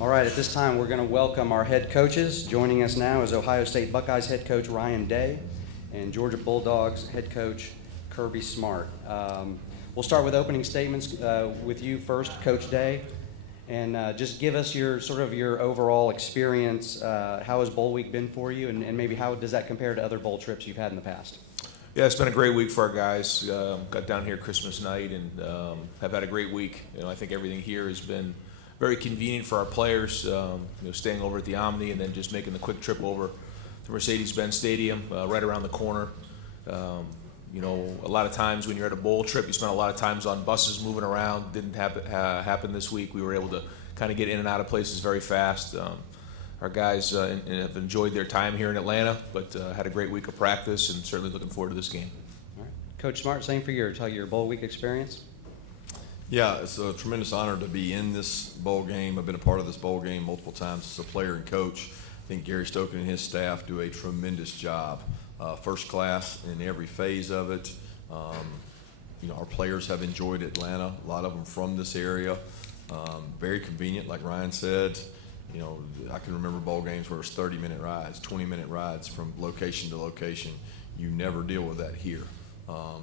All right, at this time, we're going to welcome our head coaches. Joining us now is Ohio State Buckeyes head coach Ryan Day and Georgia Bulldogs head coach Kirby Smart. We'll start with opening statements with you first, Coach Day, and just give us your overall experience. How has Bowl Week been for you, and maybe how does that compare to other bowl trips you've had in the past? Yeah, it's been a great week for our guys. Got down here Christmas night and have had a great week. I think everything here has been very convenient for our players. Staying over at the Omni and then just making the quick trip over to Mercedes-Benz Stadium, right around the corner. A lot of times when you're at a bowl trip, you spend a lot of times on buses moving around. Didn't happen this week. We were able to kind of get in and out of places very fast. Our guys have enjoyed their time here in Atlanta, but had a great week of practice and certainly looking forward to this game. All right. Coach Smart, same for your bowl week experience? Yeah, it's a tremendous honor to be in this bowl game. I've been a part of this bowl game multiple times as a player and coach. I think Gary Stoken and his staff do a tremendous job. First class in every phase of it. Our players have enjoyed Atlanta, a lot of them from this area. Very convenient, like Ryan said. I can remember bowl games where it was 30-minute rides, 20-minute rides from location to location. You never deal with that here.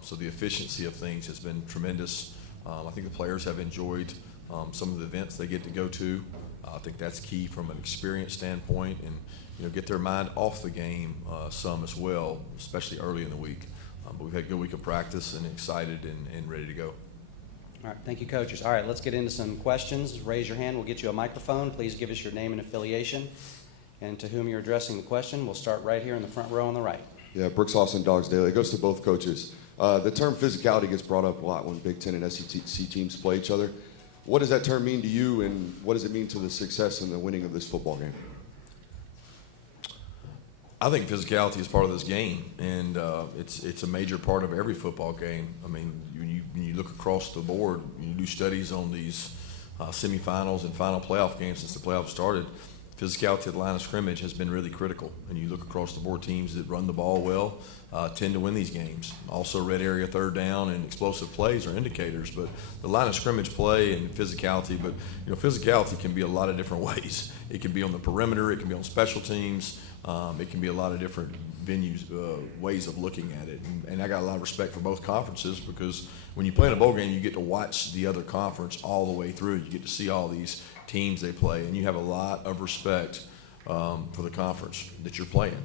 So the efficiency of things has been tremendous. I think the players have enjoyed some of the events they get to go to. I think that's key from an experience standpoint, and get their mind off the game some as well, especially early in the week. But we've had a good week of practice and excited and ready to go. All right, thank you, coaches. All right, let's get into some questions. Raise your hand. We'll get you a microphone. Please give us your name and affiliation and to whom you're addressing the question. We'll start right here in the front row on the right. Yeah, Brooks Austin, Dogs Daily. It goes to both coaches. The term physicality gets brought up a lot when Big Ten and SEC teams play each other. What does that term mean to you, and what does it mean to the success and the winning of this football game? I think physicality is part of this game, and it's a major part of every football game. I mean, when you look across the board, you do studies on these semifinals and final playoff games since the playoffs started. Physicality at the line of scrimmage has been really critical, and you look across the board, teams that run the ball well tend to win these games. Also, red area third down and explosive plays are indicators, but the line of scrimmage play and physicality, but physicality can be a lot of different ways. It can be on the perimeter, it can be on special teams, it can be a lot of different venues, ways of looking at it. And I got a lot of respect for both conferences, because when you play in a bowl game, you get to watch the other conference all the way through. You get to see all these teams they play, and you have a lot of respect for the conference that you're playing.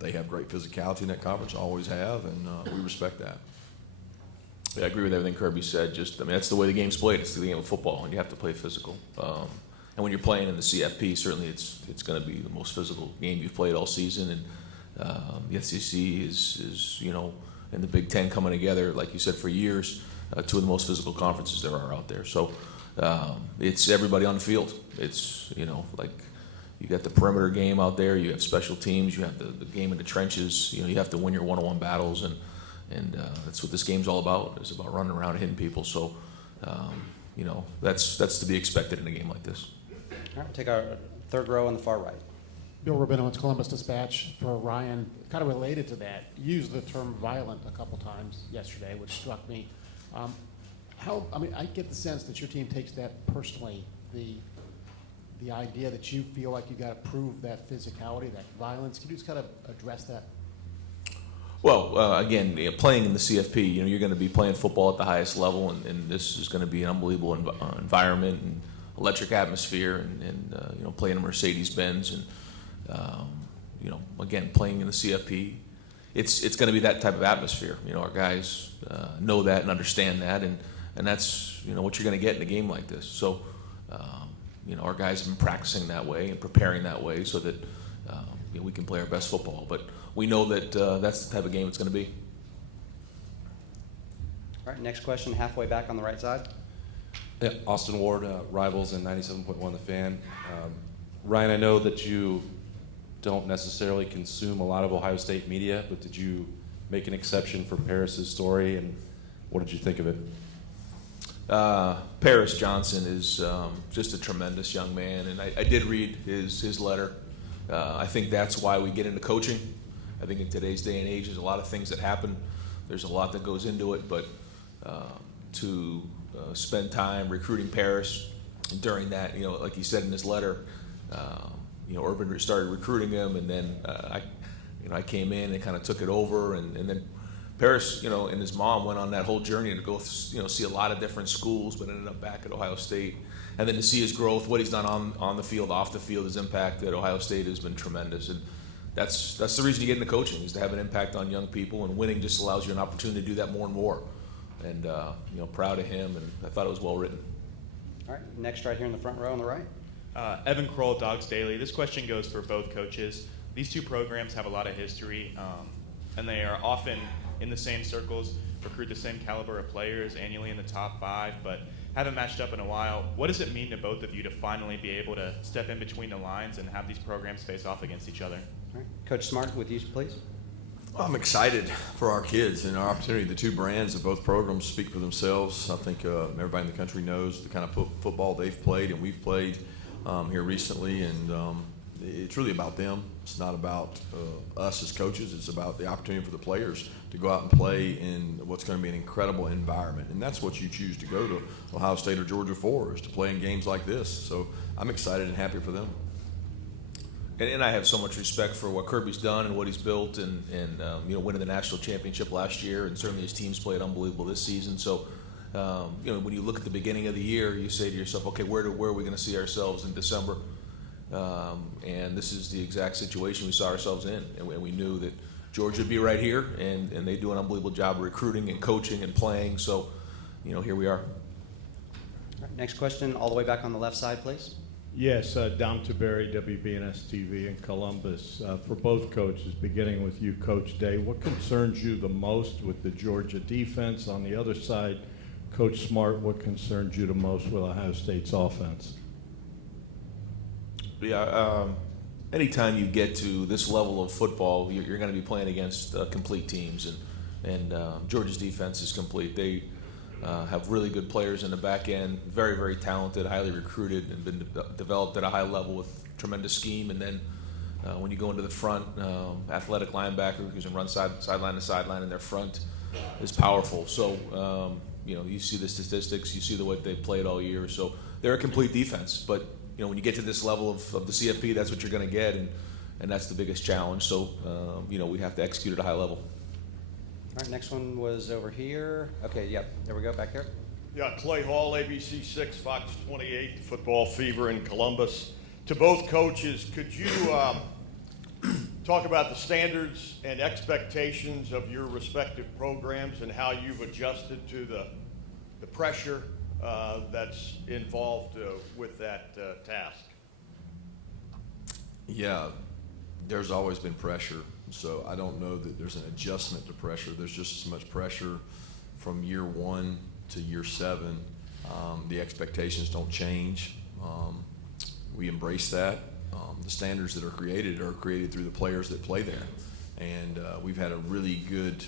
They have great physicality in that conference, always have, and we respect that. Yeah, I agree with everything Kirby said. That's the way the game's played. It's the game of football, and you have to play physical. And when you're playing in the CFP, certainly it's going to be the most physical game you've played all season. And the SEC is and the Big Ten coming together, like you said, for years, two of the most physical conferences there are out there. So it's everybody on the field. It's like you got the perimeter game out there. You have special teams. You have the game in the trenches. You have to win your one-on-one battles, and that's what this game's all about. It's about running around and hitting people. So that's to be expected in a game like this. All right, take our third row on the far right. Bill Rabinowitz, Columbus Dispatch. For Ryan, kind of related to that, you used the term violent a couple times yesterday, which struck me. I get the sense that your team takes that personally, the idea that you feel like you got to prove that physicality, that violence. Can you just kind of address that? Well, again, playing in the CFP, you're going to be playing football at the highest level, and this is going to be an unbelievable environment and electric atmosphere, and playing in Mercedes-Benz, and again, playing in the CFP, it's going to be that type of atmosphere. Our guys know that and understand that, and that's what you're going to get in a game like this. So, our guys have been practicing that way and preparing that way so that we can play our best football. But we know that that's the type of game it's going to be. All right, next question, halfway back on the right side. Yeah, Austin Ward, Rivals and 97.1 The Fan. Ryan, I know that you don't necessarily consume a lot of Ohio State media, but did you make an exception for Paris's story, and what did you think of it? Paris Johnson is just a tremendous young man, and I did read his letter. I think that's why we get into coaching. I think in today's day and age, there's a lot of things that happen. There's a lot that goes into it, but to spend time recruiting Paris, And during that, like he said in his letter, Urban started recruiting him, and then I came in and kind of took it over, and then Paris, and his mom went on that whole journey to go, see a lot of different schools, but ended up back at Ohio State. And then to see his growth, what he's done on the field, off the field, his impact at Ohio State has been tremendous. And that's the reason you get into coaching, is to have an impact on young people, and winning just allows you an opportunity to do that more and more. And proud of him, and I thought it was well written. All right, next right here in the front row on the right. Evan Kroll, Dogs Daily. This question goes for both coaches. These two programs have a lot of history, and they are often in the same circles, recruit the same caliber of players annually in the top 5, but haven't matched up in a while. What does it mean to both of you to finally be able to step in between the lines and have these programs face off against each other? All right, Coach Smart, with you, please. I'm excited for our kids and our opportunity. The two brands of both programs speak for themselves. I think everybody in the country knows the kind of football they've played and we've played here recently, and it's really about them. It's not about us as coaches. It's about the opportunity for the players to go out and play in what's going to be an incredible environment. And that's what you choose to go to Ohio State or Georgia for, is to play in games like this. So I'm excited and happy for them. And I have so much respect for what Kirby's done and what he's built, and winning the national championship last year, and certainly his team's played unbelievable this season. So, when you look at the beginning of the year, you say to yourself, okay, where are we going to see ourselves in December? And this is the exact situation we saw ourselves in, and we knew that Georgia would be right here, and they do an unbelievable job of recruiting and coaching and playing. So, here we are. All right, next question, all the way back on the left side, please. Yes, Dom Taberry, WBNS TV in Columbus. For both coaches, beginning with you, Coach Day, what concerns you the most with the Georgia defense? On the other side, Coach Smart, what concerns you the most with Ohio State's offense? Yeah, anytime you get to this level of football, you're going to be playing against complete teams, and Georgia's defense is complete. They have really good players in the back end, very, very talented, highly recruited, and been developed at a high level with tremendous scheme. And then when you go into the front, athletic linebacker who can run sideline to sideline in their front is powerful. So, you see the statistics, you see the way they played all year. So they're a complete defense. But, when you get to this level of the CFP, that's what you're going to get, and that's the biggest challenge. So, we have to execute at a high level. All right, next one was over here. Okay, yep, there we go, back there. Yeah, Clay Hall, ABC 6, Fox 28, Football Fever in Columbus. To both coaches, could you talk about the standards and expectations of your respective programs and how you've adjusted to the pressure that's involved with that task? Yeah, there's always been pressure. So I don't know that there's an adjustment to pressure. There's just as much pressure from year 1 to year 7. The expectations don't change. We embrace that. The standards that are created through the players that play there. And we've had a really good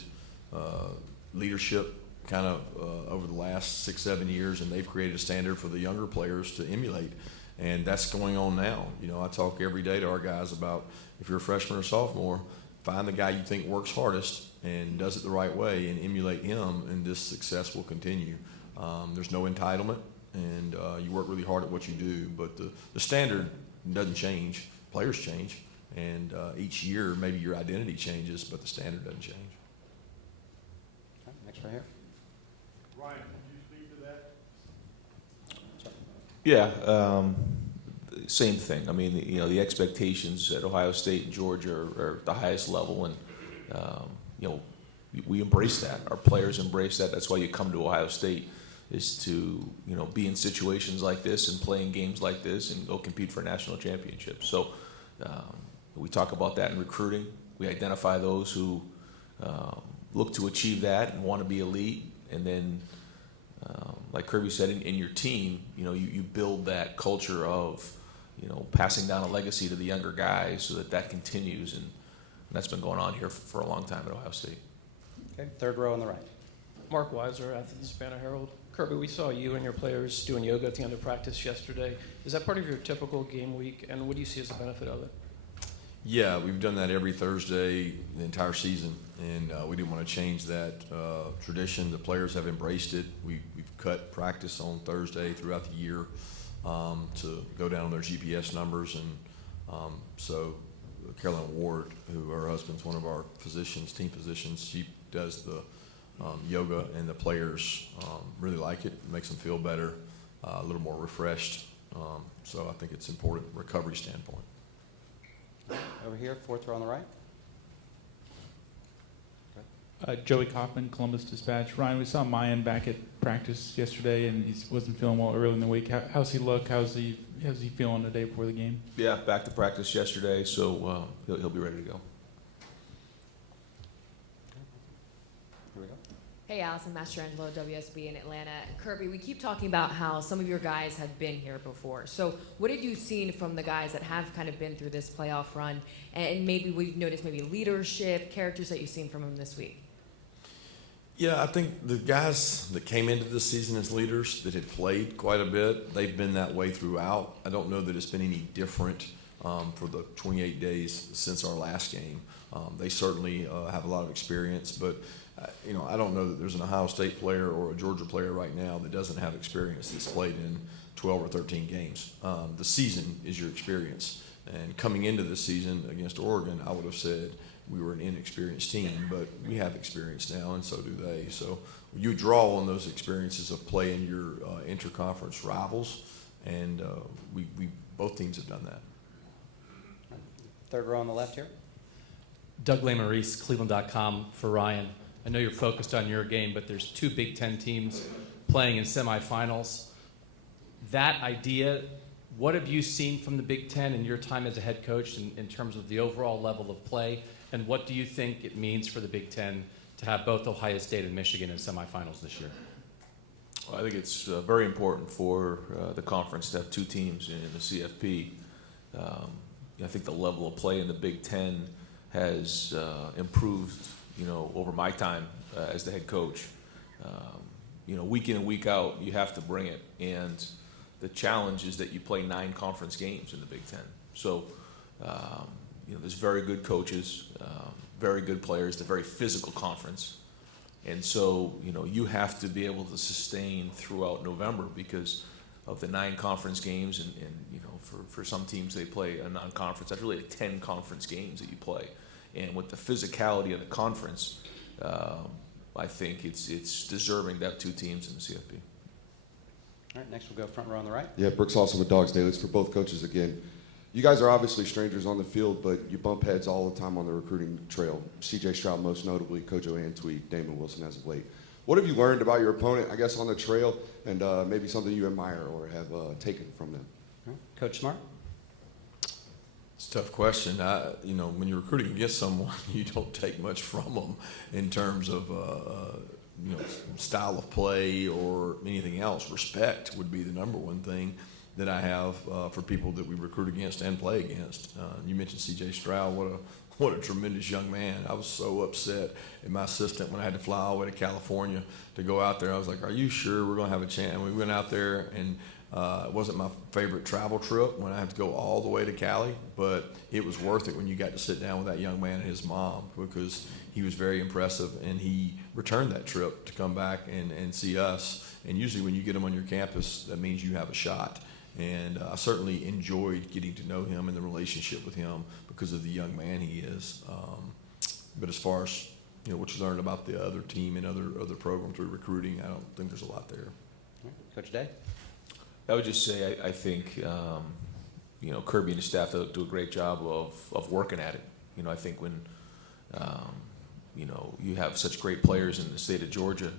leadership kind of over the last 6-7 years, and they've created a standard for the younger players to emulate. And that's going on now. I talk every day to our guys about, if you're a freshman or sophomore, find the guy you think works hardest and does it the right way and emulate him, and this success will continue. There's no entitlement, and you work really hard at what you do, but the standard doesn't change. Players change, and each year maybe your identity changes, but the standard doesn't change. Okay, next right here. Ryan, could you speak to that? Yeah, same thing. I mean, the expectations at Ohio State and Georgia are at the highest level, and we embrace that. Our players embrace that. That's why you come to Ohio State, is to be in situations like this and playing games like this and go compete for national championships. So we talk about that in recruiting. We identify those who look to achieve that and want to be elite, and then like Kirby said, in your team, you build that culture of passing down a legacy to the younger guys so that continues, and that's been going on here for a long time at Ohio State. Okay, third row on the right. Mark Weiser, Athens Banner Herald. Kirby, we saw you and your players doing yoga at the end of practice yesterday. Is that part of your typical game week, and what do you see as the benefit of it? Yeah, we've done that every Thursday the entire season, and we didn't want to change that tradition. The players have embraced it. We've cut practice on Thursday throughout the year. to go down on their GPS numbers. And so Caroline Ward, who her husband's one of our physicians, team physicians, she does the yoga, and the players really like it. It makes them feel better, a little more refreshed. So I think it's important recovery standpoint. Over here, fourth row on the right. Joey Kaufman, Columbus Dispatch. Ryan, we saw Mayan back at practice yesterday, and he wasn't feeling well early in the week. How's he look? How's he feeling the day before the game? Yeah, back to practice yesterday, so he'll be ready to go. Here we go. Hey, Allison Mastrangelo, WSB in Atlanta. Kirby, we keep talking about how some of your guys have been here before. So what have you seen from the guys that have kind of been through this playoff run? And maybe we've noticed maybe leadership, characters that you've seen from them this week. Yeah, I think the guys that came into this season as leaders that had played quite a bit, they've been that way throughout. I don't know that it's been any different for the 28 days since our last game. They certainly have a lot of experience, but I don't know that there's an Ohio State player or a Georgia player right now that doesn't have experience that's played in 12 or 13 games. The season is your experience. And coming into this season against Oregon, I would have said we were an inexperienced team, but we have experience now, and so do they. So you draw on those experiences of playing your interconference rivals, and we both teams have done that. Third row on the left here. Doug Lesmerises, Cleveland.com for Ryan. I know you're focused on your game, but there's two Big Ten teams playing in semifinals. That idea, what have you seen from the Big Ten in your time as a head coach in terms of the overall level of play? And what do you think it means for the Big Ten to have both Ohio State and Michigan in semifinals this year? Well, I think it's very important for the conference to have two teams in the CFP. I think the level of play in the Big Ten has improved, over my time as the head coach. Week in and week out, you have to bring it. And the challenge is that you play 9 conference games in the Big Ten. So, there's very good coaches, very good players, the very physical conference. And so, you have to be able to sustain throughout November because of the 9 conference games. And for some teams, they play a non-conference. That's really 10 conference games that you play. And with the physicality of the conference, I think it's deserving to have 2 teams in the CFP. All right, next we'll go front row on the right. Yeah, Brooks Austin with Dogs Daily. It's for both coaches again. You guys are obviously strangers on the field, but you bump heads all the time on the recruiting trail. C.J. Stroud most notably, Coach Joanne Tweed, Damon Wilson as of late. What have you learned about your opponent, I guess, on the trail, and maybe something you admire or have taken from them? All right. Coach Smart? It's a tough question. When you're recruiting against someone, you don't take much from them in terms of style of play or anything else. Respect would be the number one thing that I have for people that we recruit against and play against. You mentioned C.J. Stroud. What a tremendous young man. I was so upset at my assistant when I had to fly all the way to California to go out there. I was like, are you sure we're going to have a chance? And we went out there, and it wasn't my favorite travel trip when I had to go all the way to Cali, but it was worth it when you got to sit down with that young man and his mom, because he was very impressive, and he returned that trip to come back and see us. And usually when you get him on your campus, that means you have a shot. And I certainly enjoyed getting to know him and the relationship with him because of the young man he is. But as far as what you learned about the other team and other programs we're recruiting, I don't think there's a lot there. All right. Coach Day? I would just say I think Kirby and his staff do a great job of working at it. I think when you have such great players in the state of Georgia,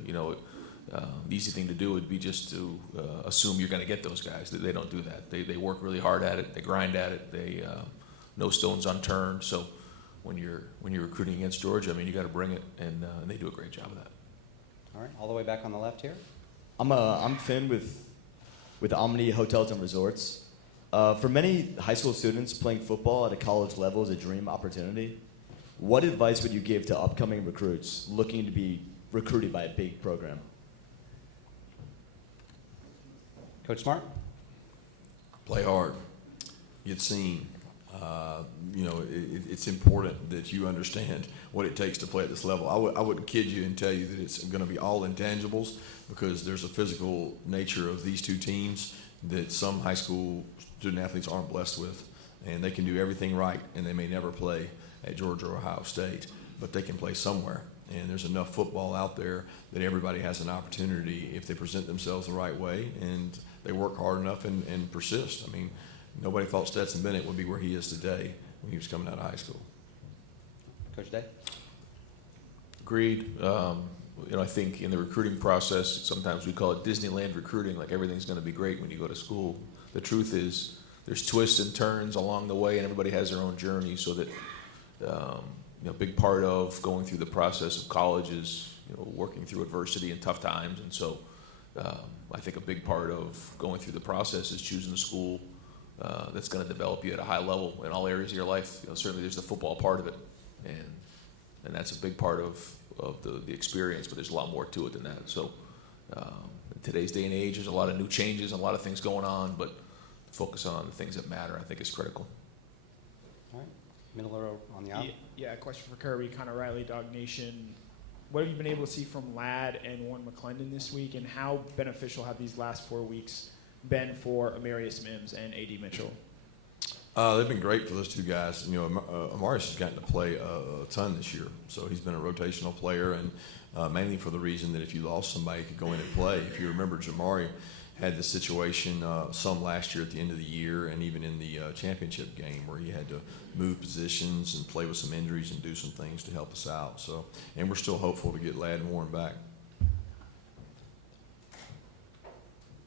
the easy thing to do would be just to assume you're going to get those guys. They don't do that. They work really hard at it. They grind at it. They no stones unturned. So when you're recruiting against Georgia, you got to bring it, and they do a great job of that. All right, all the way back on the left here. I'm Finn with Omni Hotels and Resorts. For many high school students, playing football at a college level is a dream opportunity. What advice would you give to upcoming recruits looking to be recruited by a big program? Coach Smart? Play hard. Get seen. It's important that you understand what it takes to play at this level. I wouldn't kid you and tell you that it's going to be all intangibles, because there's a physical nature of these two teams that some high school student athletes aren't blessed with. And they can do everything right, and they may never play at Georgia or Ohio State, but they can play somewhere. And there's enough football out there that everybody has an opportunity if they present themselves the right way and they work hard enough and persist. I mean, nobody thought Stetson Bennett would be where he is today when he was coming out of high school. Coach Day? Agreed. I think in the recruiting process, sometimes we call it Disneyland recruiting, like everything's going to be great when you go to school. The truth is there's twists and turns along the way, and everybody has their own journey, so that a big part of going through the process of college is working through adversity and tough times. And so I think a big part of going through the process is choosing a school that's going to develop you at a high level in all areas of your life. Certainly there's the football part of it, and that's a big part of the experience, but there's a lot more to it than that. So in today's day and age, there's a lot of new changes and a lot of things going on, but focus on the things that matter, I think, is critical. All right. Middle row on the aisle. Yeah, question for Kirby, Connor Riley, Dog Nation. What have you been able to see from Ladd and Warren McClendon this week, and how beneficial have these last 4 weeks been for Amarius Mims and A.D. Mitchell? They've been great for those two guys. Amarius has gotten to play a ton this year, so he's been a rotational player, and mainly for the reason that if you lost somebody, you could go in and play. If you remember, Jamari had the situation some last year at the end of the year, and even in the championship game, where he had to move positions and play with some injuries and do some things to help us out. So, and we're still hopeful to get Ladd and Warren back. All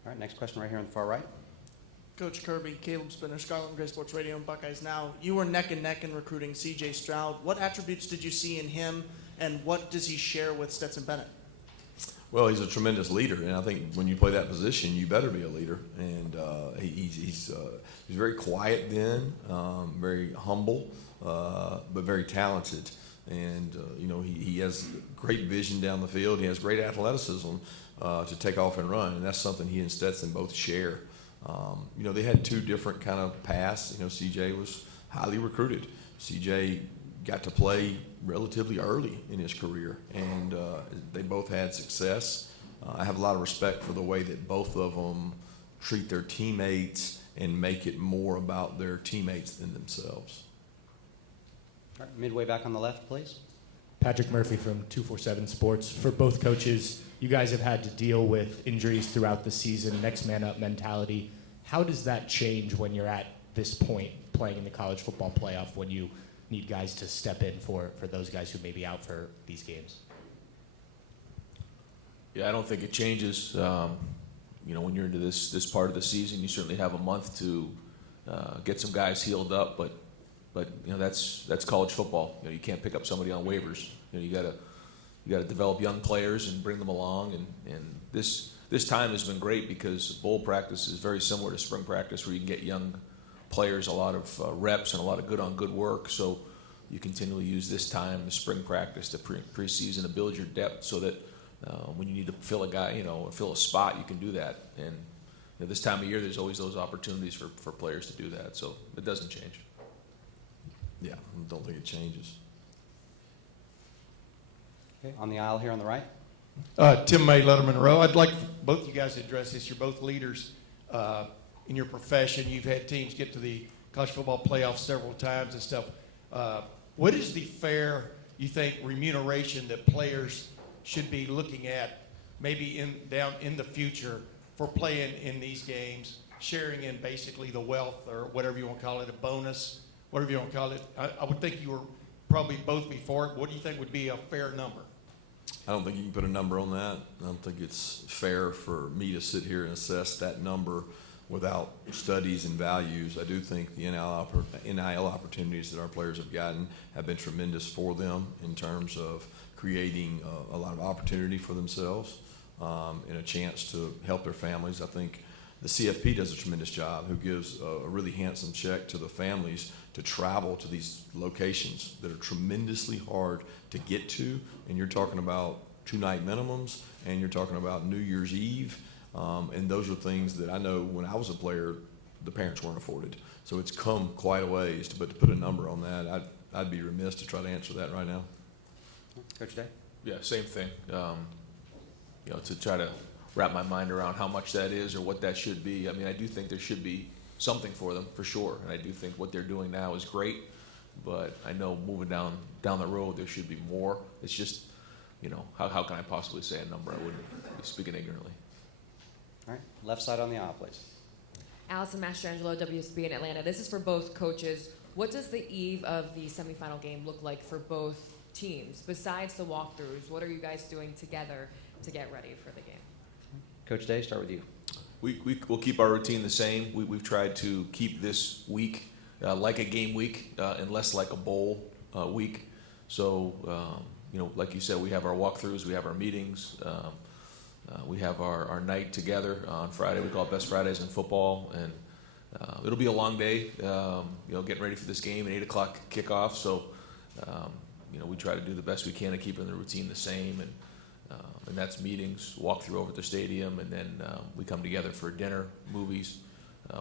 right, next question right here on the far right. Coach Kirby, Caleb Spinner, Scarlet Gray Sports Radio and Buckeyes Now. You were neck and neck in recruiting C.J. Stroud. What attributes did you see in him, and what does he share with Stetson Bennett? Well, he's a tremendous leader, and I think when you play that position, you better be a leader. And he's very quiet then, very humble, but very talented. And he has great vision down the field. He has great athleticism to take off and run, and that's something he and Stetson both share. They had two different kind of paths. CJ was highly recruited. CJ got to play relatively early in his career, and they both had success. I have a lot of respect for the way that both of them treat their teammates and make it more about their teammates than themselves. All right, midway back on the left, please. Patrick Murphy from 247 Sports. For both coaches, you guys have had to deal with injuries throughout the season, next man up mentality. How does that change when you're at this point playing in the college football playoff, when you need guys to step in for those guys who may be out for these games? Yeah, I don't think it changes. When you're into this part of the season, you certainly have a month to get some guys healed up, but that's college football. You can't pick up somebody on waivers. You gotta develop young players and bring them along, and this time has been great because bowl practice is very similar to spring practice, where you can get young players a lot of reps and a lot of good work. So you continually use this time, the spring practice, the preseason, to build your depth, so that when you need to fill a guy, fill a spot, you can do that. And this time of year, there's always those opportunities for players to do that. So it doesn't change. Yeah, I don't think it changes. Okay, on the aisle here on the right. Tim May, Letterman Row. I'd like both you guys to address this. You're both leaders in your profession. You've had teams get to the college football playoffs several times and stuff. What is the fair, you think, remuneration that players should be looking at, maybe down in the future, for playing in these games, sharing in basically the wealth, or whatever you want to call it, a bonus, whatever you want to call it? I would think you were probably both before it. What do you think would be a fair number? I don't think you can put a number on that. I don't think it's fair for me to sit here and assess that number without studies and values. I do think the NIL opportunities that our players have gotten have been tremendous for them in terms of creating a lot of opportunity for themselves and a chance to help their families. I think the CFP does a tremendous job, who gives a really handsome check to the families to travel to these locations that are tremendously hard to get to. And you're talking about 2-night minimums, and you're talking about New Year's Eve. And those are things that I know when I was a player, the parents weren't afforded. So it's come quite a ways, but to put a number on that, I'd be remiss to try to answer that right now. Coach Day? Yeah, same thing. To try to wrap my mind around how much that is or what that should be. I mean, I do think there should be something for them, for sure. And I do think what they're doing now is great. But I know moving down the road, there should be more. It's just, how can I possibly say a number? I wouldn't be speaking ignorantly. All right, left side on the aisle, please. Allison Mastrangelo, WSB in Atlanta. This is for both coaches. What does the eve of the semifinal game look like for both teams? Besides the walkthroughs, what are you guys doing together to get ready for the game? Coach Day, start with you. We'll keep our routine the same. We've tried to keep this week like a game week and less like a bowl week. So, like you said, we have our walkthroughs, we have our meetings, we have our night together on Friday. We call it Best Fridays in football, and it'll be a long day. Getting ready for this game, an 8 o'clock kickoff. So, we try to do the best we can to keep the routine the same, and that's meetings, walk through over at the stadium, and then we come together for dinner, movies,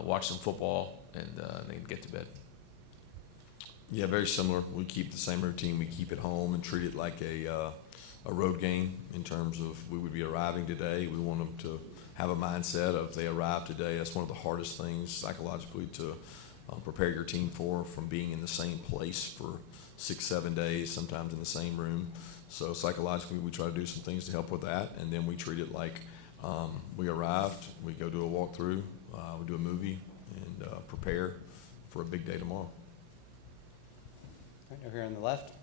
watch some football, and then get to bed. Yeah, very similar. We keep the same routine. We keep it home and treat it like a road game in terms of we would be arriving today. We want them to have a mindset of they arrive today. That's one of the hardest things psychologically to prepare your team for, from being in the same place for 6-7 days, sometimes in the same room. So psychologically, we try to do some things to help with that, and then we treat it like we arrived, we go do a walkthrough, we do a movie, and prepare for a big day tomorrow. Right over here on the left.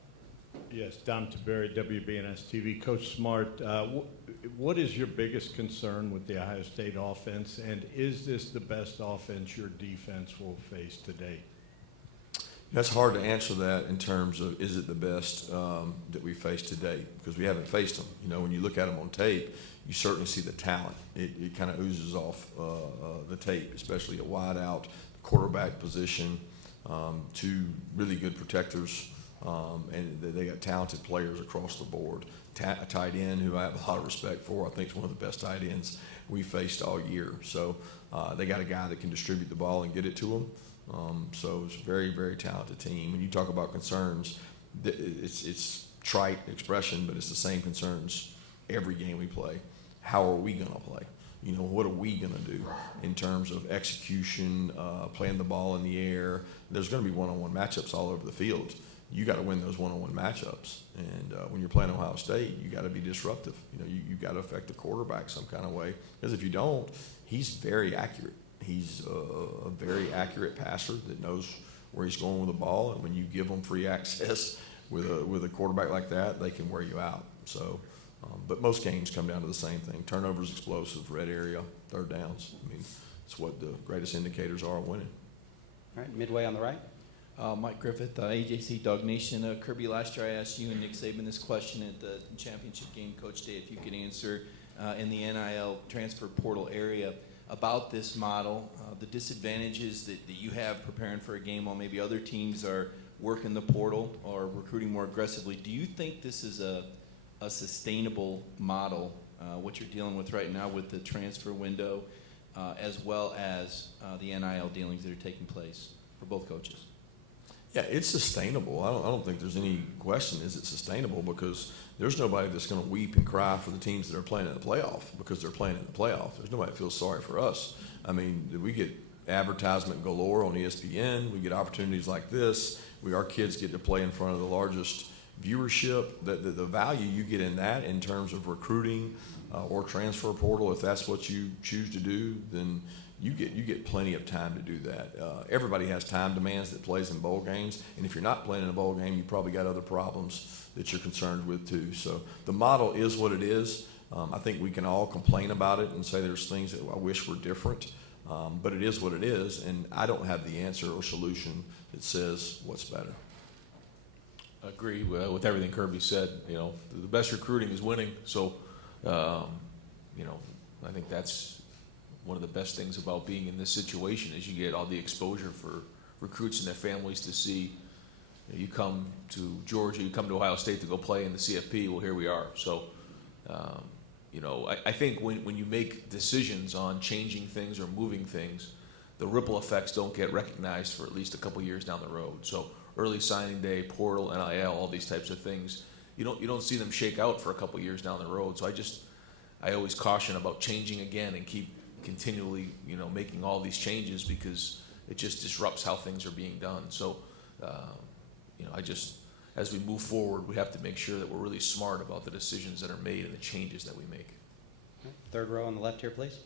Yes, Dom Taberry, WBNS TV. Coach Smart, what is your biggest concern with the Ohio State offense, and is this the best offense your defense will face today? That's hard to answer that in terms of is it the best that we faced to date, because we haven't faced them. When you look at them on tape, you certainly see the talent. It kind of oozes off the tape, especially a wide out quarterback position, two really good protectors, and they got talented players across the board. A tight end who I have a lot of respect for. I think is one of the best tight ends we faced all year. So they got a guy that can distribute the ball and get it to them. So it's a very, very talented team. When you talk about concerns, it's trite expression, but it's the same concerns every game we play. How are we going to play? What are we going to do in terms of execution, playing the ball in the air? There's going to be one-on-one matchups all over the field. You got to win those one-on-one matchups. And when you're playing Ohio State, you got to be disruptive. You got to affect the quarterback some kind of way. Because if you don't, he's very accurate. He's a very accurate passer that knows where he's going with the ball, and when you give them free access with a quarterback like that, they can wear you out. So, but most games come down to the same thing: turnovers, explosive, red area, third downs. I mean, it's what the greatest indicators are of winning. All right, midway on the right. Mike Griffith, AJC Dog Nation. Kirby, last year I asked you and Nick Saban this question at the championship game, Coach Day, if you could answer in the NIL transfer portal area about this model, the disadvantages that you have preparing for a game while maybe other teams are working the portal or recruiting more aggressively. Do you think this is a sustainable model, what you're dealing with right now with the transfer window, as well as the NIL dealings that are taking place for both coaches? Yeah, it's sustainable. I don't think there's any question is it sustainable, because there's nobody that's going to weep and cry for the teams that are playing in the playoff because they're playing in the playoff. There's nobody that feels sorry for us. I mean, we get advertisement galore on ESPN. We get opportunities like this. Our kids get to play in front of the largest viewership. The value you get in that in terms of recruiting or transfer portal, if that's what you choose to do, then you get plenty of time to do that. Everybody has time demands that plays in bowl games, and if you're not playing in a bowl game, you probably got other problems that you're concerned with too. So the model is what it is. I think we can all complain about it and say there's things that I wish were different, but it is what it is, and I don't have the answer or solution that says what's better. I agree with everything Kirby said. The best recruiting is winning. So, I think that's one of the best things about being in this situation is you get all the exposure for recruits and their families to see. You come to Georgia, you come to Ohio State to go play in the CFP. Well, here we are. So, I think when you make decisions on changing things or moving things, the ripple effects don't get recognized for at least a couple years down the road. So, early signing day, portal, NIL, all these types of things, you don't see them shake out for a couple years down the road. So I always caution about changing again and keep continually, making all these changes because it just disrupts how things are being done. So, as we move forward, we have to make sure that we're really smart about the decisions that are made and the changes that we make. Third row on the left here, please.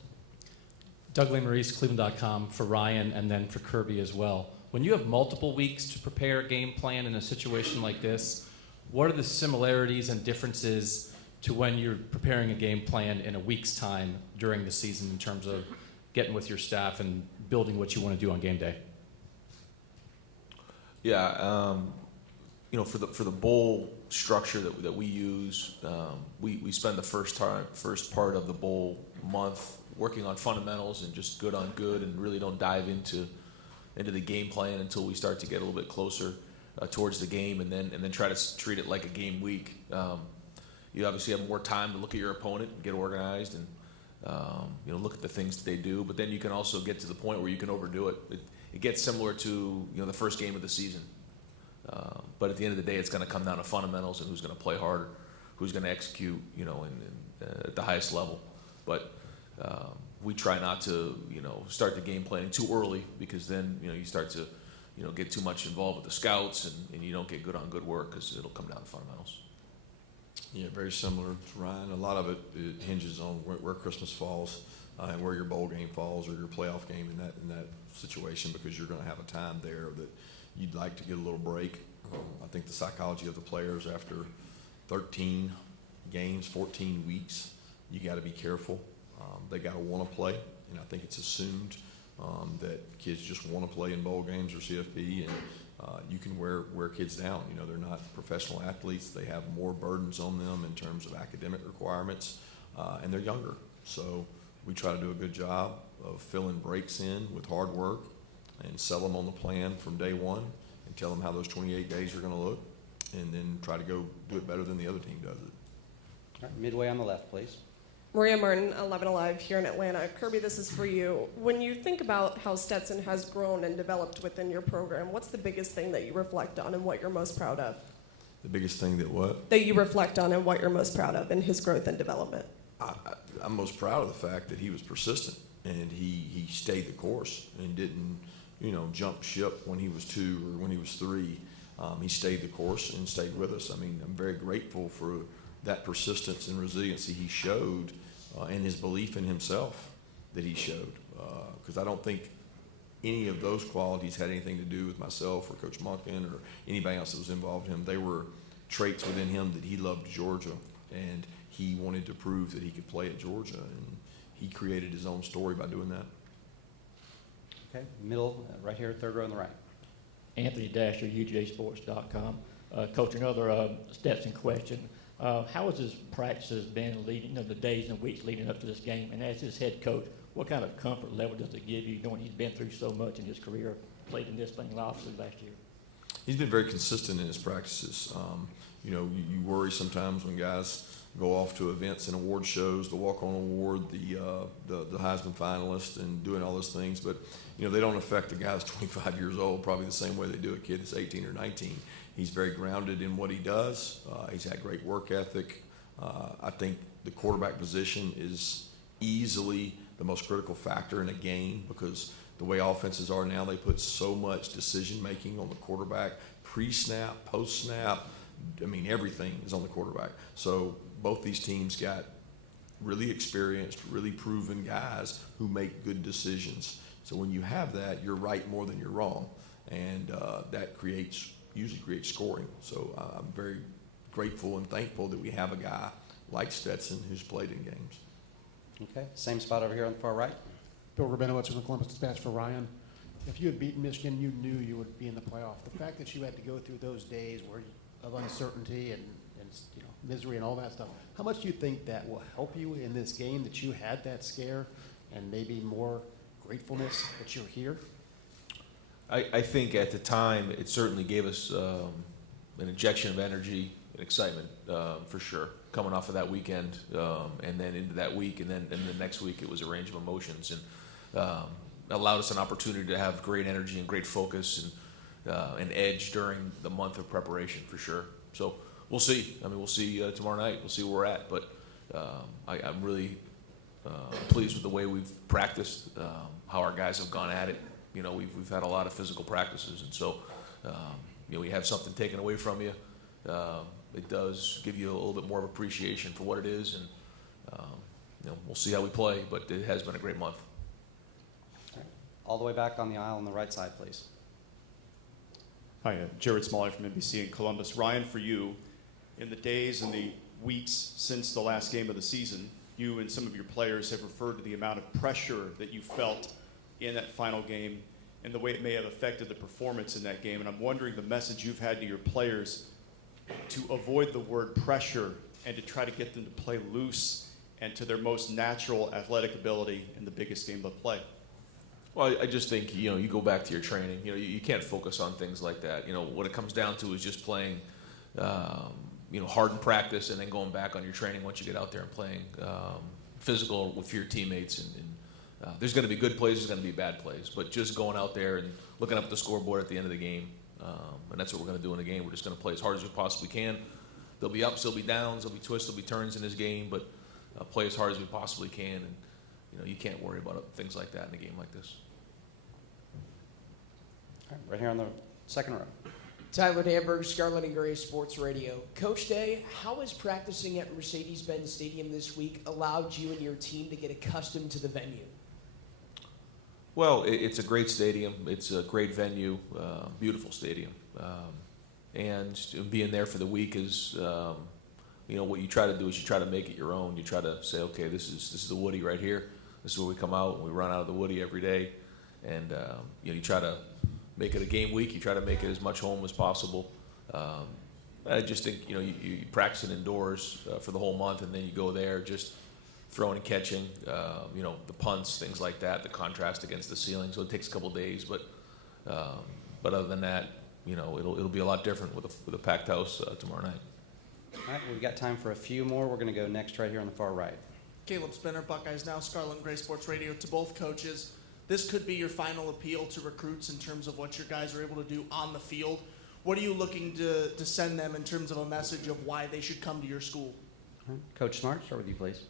Doug Maurice, Cleveland.com, for Ryan and then for Kirby as well. When you have multiple weeks to prepare a game plan in a situation like this, what are the similarities and differences to when you're preparing a game plan in a week's time during the season in terms of getting with your staff and building what you want to do on game day? Yeah, for the bowl structure that we use, we spend the first part of the bowl month working on fundamentals and just good on good, and really don't dive into the game plan until we start to get a little bit closer towards the game, and then try to treat it like a game week. You obviously have more time to look at your opponent and get organized and look at the things that they do, but then you can also get to the point where you can overdo it. It gets similar to the first game of the season. But at the end of the day, it's going to come down to fundamentals and who's going to play harder, who's going to execute, at the highest level. But we try not to, start the game planning too early, because then, you start to, get too much involved with the scouts and you don't get good on good work because it'll come down to fundamentals. Yeah, very similar to Ryan. A lot of it hinges on where Christmas falls and where your bowl game falls or your playoff game in that situation, because you're going to have a time there that you'd like to get a little break. I think the psychology of the players after 13 games, 14 weeks, you got to be careful. They got to want to play, and I think it's assumed that kids just want to play in bowl games or CFP, and you can wear kids down. They're not professional athletes. They have more burdens on them in terms of academic requirements, and they're younger. So we try to do a good job of filling breaks in with hard work and sell them on the plan from day one and tell them how those 28 days are going to look, and then try to go do it better than the other team does it. All right, midway on the left, please. Maria Martin, 11 Alive here in Atlanta. Kirby, this is for you. When you think about how Stetson has grown and developed within your program, what's the biggest thing that you reflect on and what you're most proud of? The biggest thing that what? That you reflect on and what you're most proud of in his growth and development. I'm most proud of the fact that he was persistent and he stayed the course and didn't, jump ship when he was 2 or when he was 3. He stayed the course and stayed with us. I mean, I'm very grateful for that persistence and resiliency he showed and his belief in himself that he showed. Because I don't think any of those qualities had anything to do with myself or Coach Monken or anybody else that was involved in him. They were traits within him that he loved Georgia, and he wanted to prove that he could play at Georgia, and he created his own story by doing that. Okay, middle, right here, third row on the right. Anthony Dasher, UJSports.com. Coach, another Stetson question. How has his practices been leading, the days and weeks leading up to this game? And as his head coach, what kind of comfort level does it give you knowing he's been through so much in his career, played in this thing obviously last year? He's been very consistent in his practices. You worry sometimes when guys go off to events and award shows, the walk-on award, the Heisman finalist, and doing all those things. But they don't affect the guy that's 25 years old probably the same way they do a kid that's 18 or 19. He's very grounded in what he does. He's had great work ethic. I think the quarterback position is easily the most critical factor in a game, because the way offenses are now, they put so much decision-making on the quarterback, pre-snap, post-snap. I mean, everything is on the quarterback. So both these teams got really experienced, really proven guys who make good decisions. So when you have that, you're right more than you're wrong, and that usually creates scoring. So I'm very grateful and thankful that we have a guy like Stetson who's played in games. Okay, same spot over here on the far right. Bill Rabinowitz from the Columbus Dispatch for Ryan. If you had beaten Michigan, you knew you would be in the playoff. The fact that you had to go through those days of uncertainty and misery and all that stuff, how much do you think that will help you in this game, that you had that scare and maybe more gratefulness that you're here? I think at the time it certainly gave us an injection of energy and excitement for sure, coming off of that weekend and then into that week, and then the next week it was a range of emotions, and allowed us an opportunity to have great energy and great focus and an edge during the month of preparation for sure. So we'll see. I mean, we'll see tomorrow night. We'll see where we're at. But I'm really pleased with the way we've practiced, how our guys have gone at it. You know, we've had a lot of physical practices, and so you know, we have something taken away from you. It does give you a little bit more of appreciation for what it is, and you know, we'll see how we play, but it has been a great month. All the way back on the aisle on the right side, please. Hi, Jared Smalley from NBC in Columbus. Ryan, for you, in the days and the weeks since the last game of the season, you and some of your players have referred to the amount of pressure that you felt in that final game and the way it may have affected the performance in that game. And I'm wondering the message you've had to your players to avoid the word pressure and to try to get them to play loose and to their most natural athletic ability in the biggest game they'll play. Well, I just think, you know, you go back to your training. You know, you can't focus on things like that. You know, what it comes down to is just playing, you know, hard in practice and then going back on your training once you get out there and playing physical with your teammates. And there's going to be good plays, there's going to be bad plays. But just going out there and looking up at the scoreboard at the end of the game, and that's what we're going to do in the game. We're just going to play as hard as we possibly can. There'll be ups, there'll be downs, there'll be twists, there'll be turns in this game, but play as hard as we possibly can. And, you know, you can't worry about things like that in a game like this. All right, right here on the second row. Tyler Danberg, Scarlet and Gray Sports Radio. Coach Day, how has practicing at Mercedes-Benz Stadium this week allowed you and your team to get accustomed to the venue? Well, it's a great stadium. It's a great venue, beautiful stadium. And being there for the week is, you know, what you try to do is you try to make it your own. You try to say, okay, this is the Woody right here. This is where we come out and we run out of the Woody every day. And, you know, you try to make it a game week. You try to make it as much home as possible. I just think, you know, you practice it indoors for the whole month, and then you go there just throwing and catching, you know, the punts, things like that, the contrast against the ceiling. So it takes a couple days, but other than that, you know, it'll be a lot different with a packed house tomorrow night. All right, we've got time for a few more. We're going to go next right here on the far right. Caleb Spinner, Buckeyes Now, Scarlet and Gray Sports Radio. To both coaches, this could be your final appeal to recruits in terms of what your guys are able to do on the field. What are you looking to send them in terms of a message of why they should come to your school? All right. Coach Smart, start with you, please.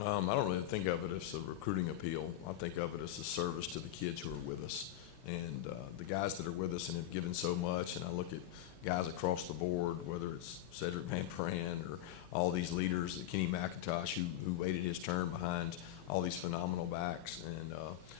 I don't really think of it as a recruiting appeal. I think of it as a service to the kids who are with us. And the guys that are with us and have given so much, and I look at guys across the board, whether it's Cedric Van Pran or all these leaders, Kenny McIntosh, who waited his turn behind all these phenomenal backs. And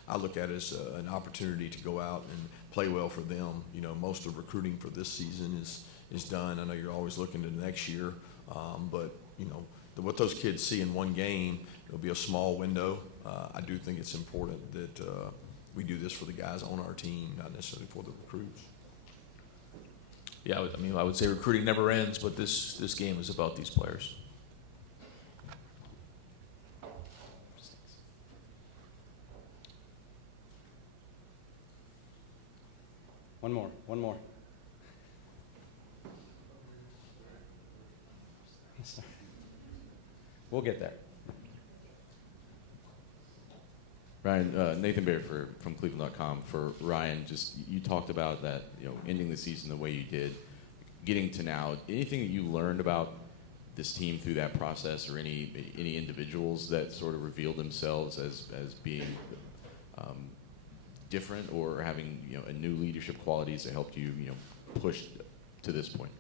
I look at it as an opportunity to go out and play well for them. You know, most of recruiting for this season is done. I know you're always looking to next year, but, you know, what those kids see in one game, it'll be a small window. I do think it's important that we do this for the guys on our team, not necessarily for the recruits. Yeah, I mean, I would say recruiting never ends, but this game is about these players. One more. Yes, sir. We'll get there. Ryan, Nathan Baird from Cleveland.com. For Ryan, just you talked about that, you know, ending the season the way you did, getting to now. Anything that you learned about this team through that process, or any individuals that sort of revealed themselves as being different, or having, you know, a new leadership qualities that helped you, you know, push to this point?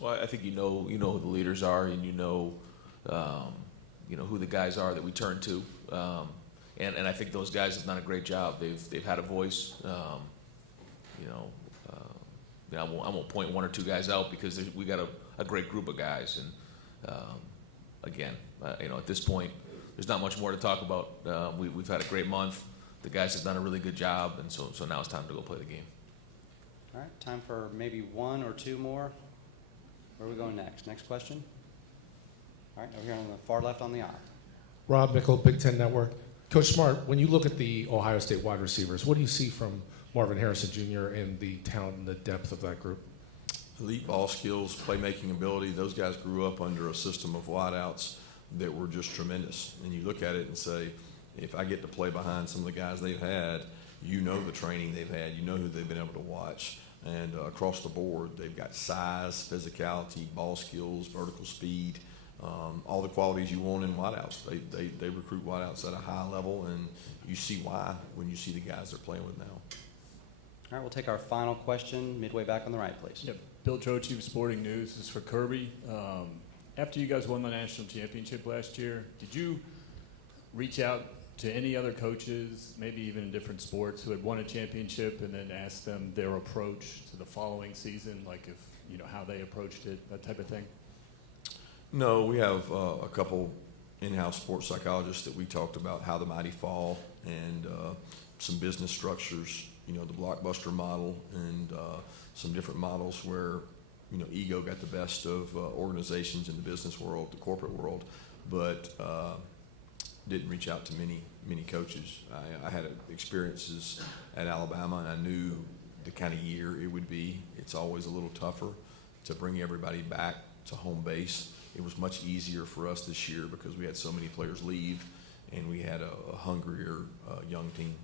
Well, I think you know who the leaders are, and you know who the guys are that we turn to. And I think those guys have done a great job. They've had a voice. I won't point one or two guys out because we got a great group of guys. And again, at this point, there's not much more to talk about. We've had a great month. The guys have done a really good job, and so now it's time to go play the game. All right, time for maybe one or two more. Where are we going next? Next question? All right, over here on the far left on the aisle. Rob Mickle, Big Ten Network. Coach Smart, when you look at the Ohio State wide receivers, what do you see from Marvin Harrison Jr. and the talent and the depth of that group? Elite ball skills, playmaking ability. Those guys grew up under a system of wideouts that were just tremendous. And you look at it and say, if I get to play behind some of the guys they've had, you know the training they've had, you know who they've been able to watch. And across the board, they've got size, physicality, ball skills, vertical speed. all the qualities you want in wideouts. They recruit wideouts at a high level, and you see why when you see the guys they're playing with now. All right, we'll take our final question midway back on the right, please. Yep. Bill Troche of Sporting News. This is for Kirby. After you guys won the national championship last year, did you reach out to any other coaches, maybe even in different sports, who had won a championship, and then ask them their approach to the following season, like if you know how they approached it, that type of thing? No, we have a couple in-house sports psychologists that we talked about how the mighty fall and some business structures, you know, the blockbuster model and some different models where, you know, ego got the best of organizations in the business world, the corporate world, but didn't reach out to many coaches. I had experiences at Alabama, and I knew the kind of year it would be. It's always a little tougher to bring everybody back to home base. It was much easier for us this year because we had so many players leave, and we had a hungrier young team.